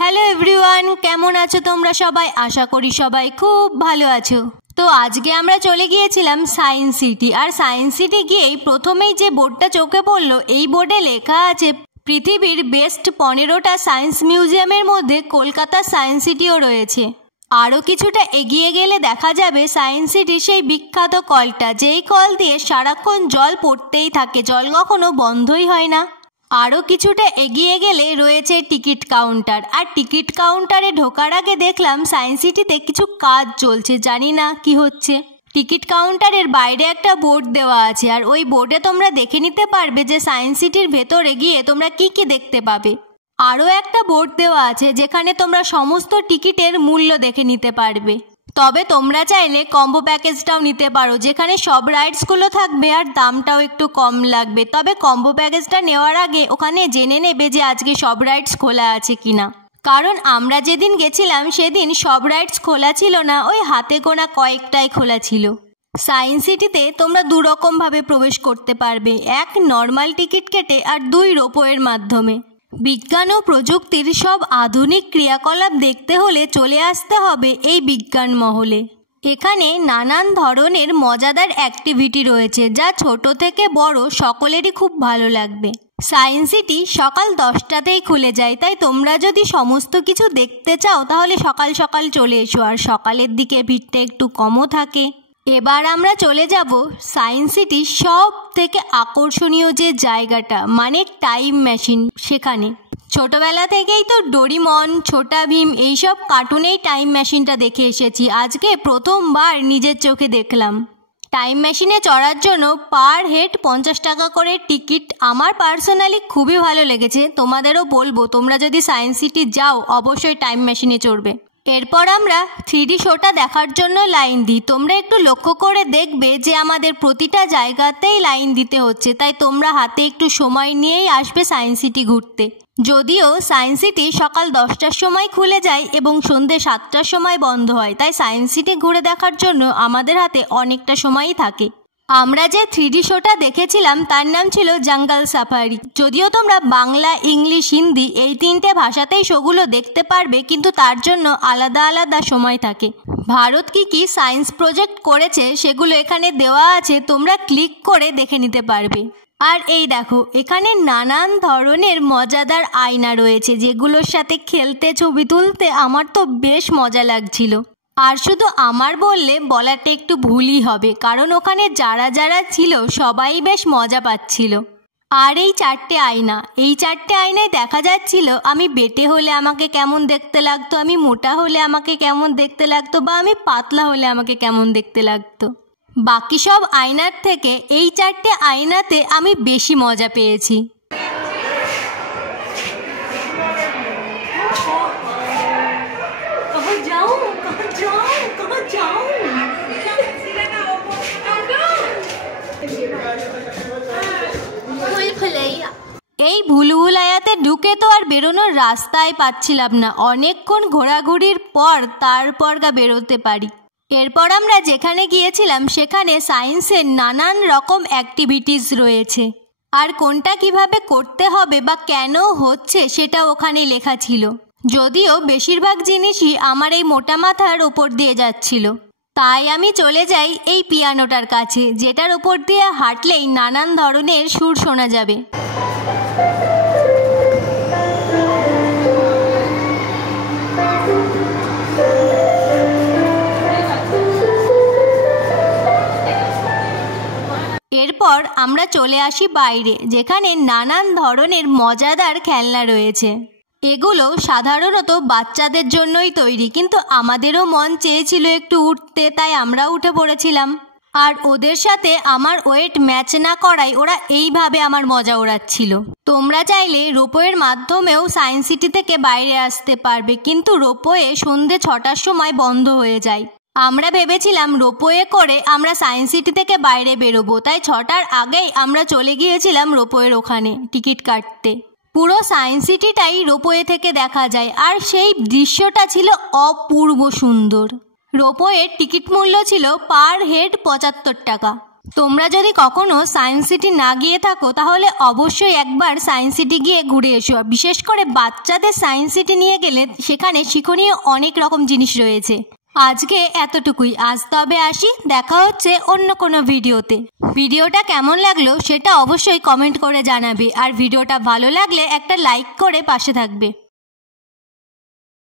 Hello everyone, কেমন আছো তোমরা সবাই? আশা করি সবাই খুব ভালো আছো। তো আজকে আমরা চলে গিয়েছিলাম সায়েন্স সিটি। আর সায়েন্স সিটি গিয়েই প্রথমেই যে বোর্ডটা চোখে পড়লো, এই বোর্ডে লেখা আছে পৃথিবীর বেস্ট 15টা সায়েন্স মিউজিয়ামের মধ্যে কলকাতা সায়েন্স সিটিও রয়েছে। আরও কিছুটা এগিয়ে গেলে দেখা যাবে সায়েন্স সিটির সেই বিখ্যাত কলটা, যেই কল দিয়ে সারাক্ষণ জল পড়তেই থাকে, জল কখনো বন্ধই হয় না। আরও কিছুটা এগিয়ে গেলে রয়েছে টিকিট কাউন্টার। আর টিকিট কাউন্টারে ঢোকার আগে দেখলাম সায়েন্স সিটিতে কিছু কাজ চলছে, জানি না কি হচ্ছে। টিকিট কাউন্টারের বাইরে একটা বোর্ড দেওয়া আছে, আর ওই বোর্ডে তোমরা দেখে নিতে পারবে যে সায়েন্স সিটির ভেতরে গিয়ে তোমরা কি কি দেখতে পাবে। আরও একটা বোর্ড দেওয়া আছে যেখানে তোমরা সমস্ত টিকিটের মূল্য দেখে নিতে পারবে। তবে তোমরা চাইলে কম্বো প্যাকেজটাও নিতে পারো, যেখানে সব রাইডসগুলো থাকবে আর দামটাও একটু কম লাগবে। তবে কম্বো প্যাকেজটা নেওয়ার আগে ওখানে জেনে নেবে যে আজকে সব রাইডস খোলা আছে কিনা, কারণ আমরা যেদিন গেছিলাম সেদিন সব রাইডস খোলা ছিল না, ওই হাতে গোনা কয়েকটাই খোলা ছিল। সায়েন্স সিটিতে তোমরা দুরকমভাবে প্রবেশ করতে পারবে, এক নর্মাল টিকিট কেটে আর দুই রোপওয়ের মাধ্যমে। বিজ্ঞান ও প্রযুক্তির সব আধুনিক ক্রিয়াকলাপ দেখতে হলে চলে আসতে হবে এই বিজ্ঞান মহলে। এখানে নানান ধরনের মজাদার অ্যাক্টিভিটি রয়েছে, যা ছোট থেকে বড় সকলেরই খুব ভালো লাগবে। সায়েন্স সিটি সকাল 10টাতেই খুলে যায়, তাই তোমরা যদি সমস্ত কিছু দেখতে চাও তাহলে সকাল সকাল চলে এসো, আর সকালের দিকে ভিড়টা একটু কমও থাকে। এবার আমরা চলে যাব সায়েন্স সিটির সব থেকে আকর্ষণীয় যে জায়গাটা, মানে টাইম মেশিন। সেখানে ছোটবেলা থেকেই তো ডোরিমন, ছোটা ভীম এইসব কার্টুনেই টাইম মেশিনটা দেখে এসেছি, আজকে প্রথমবার নিজের চোখে দেখলাম। টাইম মেশিনে চড়ার জন্য পার হেড 50 টাকা করে টিকিট। আমার পার্সোনালি খুবই ভালো লেগেছে, তোমাদেরও বলবো তোমরা যদি সায়েন্স সিটি যাও অবশ্যই টাইম মেশিনে চড়বে। এরপর আমরা 3D শোটা দেখার জন্য লাইন দিই। তোমরা একটু লক্ষ্য করে দেখবে যে আমাদের প্রতিটা জায়গাতেই লাইন দিতে হচ্ছে, তাই তোমরা হাতে একটু সময় নিয়েই আসবে সায়েন্স সিটি ঘুরতে। যদিও সায়েন্স সিটি সকাল 10টার সময় খুলে যায় এবং সন্ধ্যে 7টার সময় বন্ধ হয়, তাই সায়েন্স সিটি ঘুরে দেখার জন্য আমাদের হাতে অনেকটা সময়ই থাকে। আমরা যে 3D শোটা দেখেছিলাম তার নাম ছিল জঙ্গল সাফারি। যদিও তোমরা বাংলা, ইংলিশ, হিন্দি এই 3টে ভাষাতেই শোগুলো দেখতে পারবে, কিন্তু তার জন্য আলাদা আলাদা সময় থাকে। ভারত কি কি সায়েন্স প্রজেক্ট করেছে সেগুলো এখানে দেওয়া আছে, তোমরা ক্লিক করে দেখে নিতে পারবে। আর এই দেখো, এখানে নানান ধরনের মজাদার আয়না রয়েছে, যেগুলোর সাথে খেলতে, ছবি তুলতে আমার তো বেশ মজা লাগছিল। আর শুধু আমার বললে বলাটা একটু ভুলই হবে, কারণ ওখানে যারা যারা ছিল সবাই বেশ মজা পাচ্ছিল। আর এই 4টে আয়না, এই 4টে আয়নায় দেখা যাচ্ছিল আমি বেটে হলে আমাকে কেমন দেখতে লাগতো, আমি মোটা হলে আমাকে কেমন দেখতে লাগতো, বা আমি পাতলা হলে আমাকে কেমন দেখতে লাগতো। বাকি সব আয়নার থেকে এই 4টে আয়নাতে আমি বেশি মজা পেয়েছি। এই ভুলভুলাইয়াতে ঢুকে তো আর বেরোনোর রাস্তায় পাচ্ছিলাম না, অনেকক্ষণ ঘোরাঘুরির পর তারপর বেরোতে পারি। এরপর আমরা যেখানে গিয়েছিলাম সেখানে সায়েন্সের নানান রকম অ্যাক্টিভিটিস রয়েছে, আর কোনটা কিভাবে করতে হবে বা কেন হচ্ছে সেটা ওখানে লেখা ছিল। যদিও বেশিরভাগ জিনিসই আমার এই মোটা মাথার ওপর দিয়ে যাচ্ছিল, তাই আমি চলে যাই এই পিয়ানোটার কাছে, যেটার ওপর দিয়ে হাঁটলেই নানান ধরনের সুর শোনা যাবে। এরপর আমরা চলে আসি বাইরে, যেখানে নানান ধরনের মজাদার খেলনা রয়েছে। এগুলো সাধারণত বাচ্চাদের জন্যই তৈরি, কিন্তু আমাদেরও মন চেয়েছিল একটু উঠতে, তাই আমরা উঠে পড়েছিলাম। আর ওদের সাথে আমার ওয়েট ম্যাচ না করায় ওরা এইভাবে আমার মজা ওড়াচ্ছিল। তোমরা চাইলে রোপওয়ের মাধ্যমেও সায়েন্স সিটি থেকে বাইরে আসতে পারবে, কিন্তু রোপওয়ে সন্ধ্যে 6টার সময় বন্ধ হয়ে যায়। আমরা ভেবেছিলাম রোপওয়ে করে আমরা সায়েন্স সিটি থেকে বাইরে বেরোবো, তাই 6টার আগেই আমরা চলে গিয়েছিলাম রোপওয়ের ওখানে টিকিট কাটতে। পুরো সায়েন্স সিটিটাই রোপওয়ে থেকে দেখা যায়, আর সেই দৃশ্যটা ছিল অপূর্ব সুন্দর। রোপওয়ের টিকিট মূল্য ছিল পার হেড 75 টাকা। তোমরা যদি কখনো সায়েন্স সিটি না গিয়ে থাকো তাহলে অবশ্যই একবার সায়েন্স সিটি গিয়ে ঘুরে এসো। বিশেষ করে বাচ্চাদের সায়েন্স সিটি নিয়ে গেলে সেখানে শিক্ষণীয় অনেক রকম জিনিস রয়েছে। আজকে এতটুকুই, আজ তবে আসি, দেখা হচ্ছে অন্য কোনো ভিডিওতে। ভিডিওটা কেমন লাগলো সেটা অবশ্যই কমেন্ট করে জানাবে, আর ভিডিওটা ভালো লাগলে একটা লাইক করে পাশে থাকবে।